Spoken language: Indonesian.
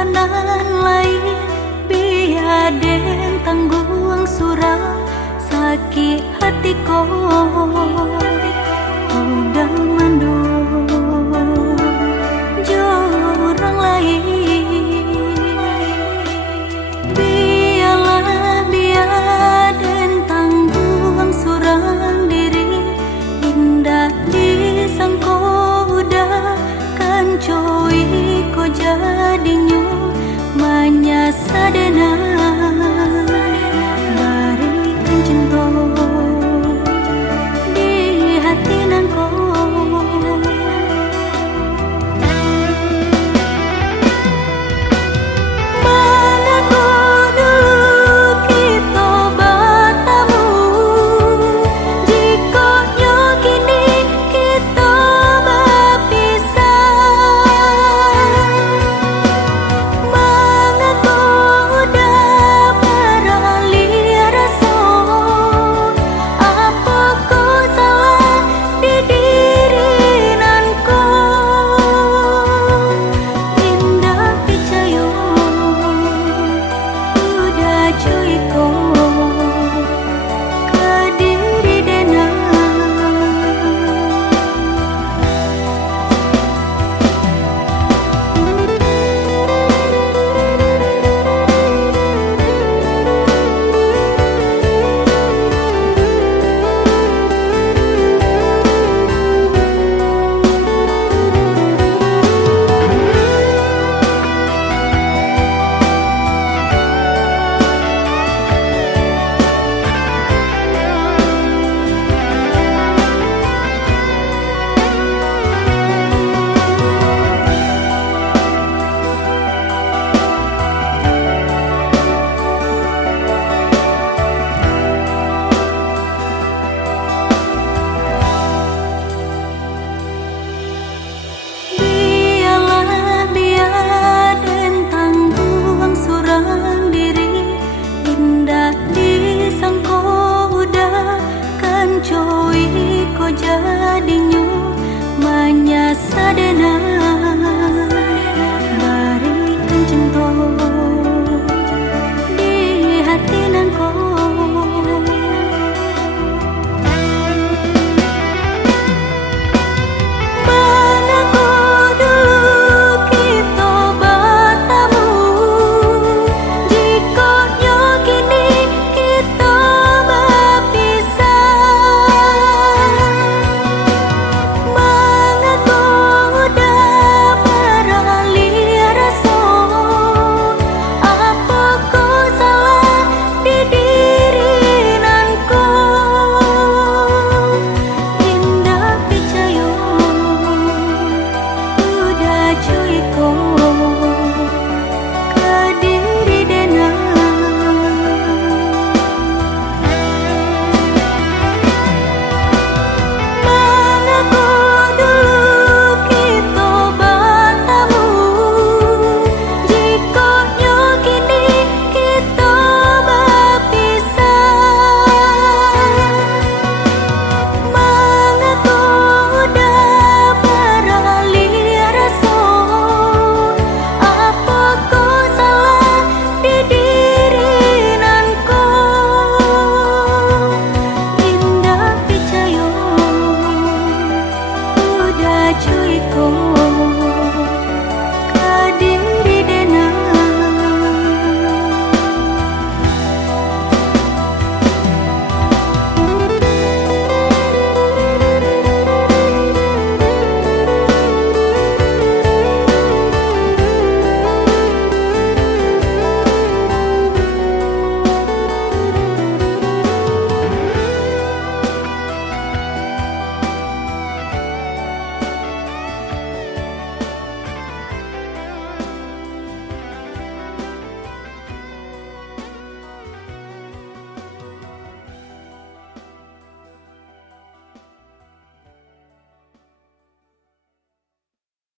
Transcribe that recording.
kanan lain biaden tanggung surah sakit hati ko udah mandul jorang lain biarlah biaden tanggung surang diri indah disangko udah kan coy ko jadinya manyasadana barikan cinta di hati nanko mengaku dulu kita bertemu jika kini kita berpisah mengaku udah beralih rasa apa ku salah di diri nanku indah percaya udah cuy ko ke diri dena biarlah biaden tanggung surang diri indah disangko udah kan coy ko jadinya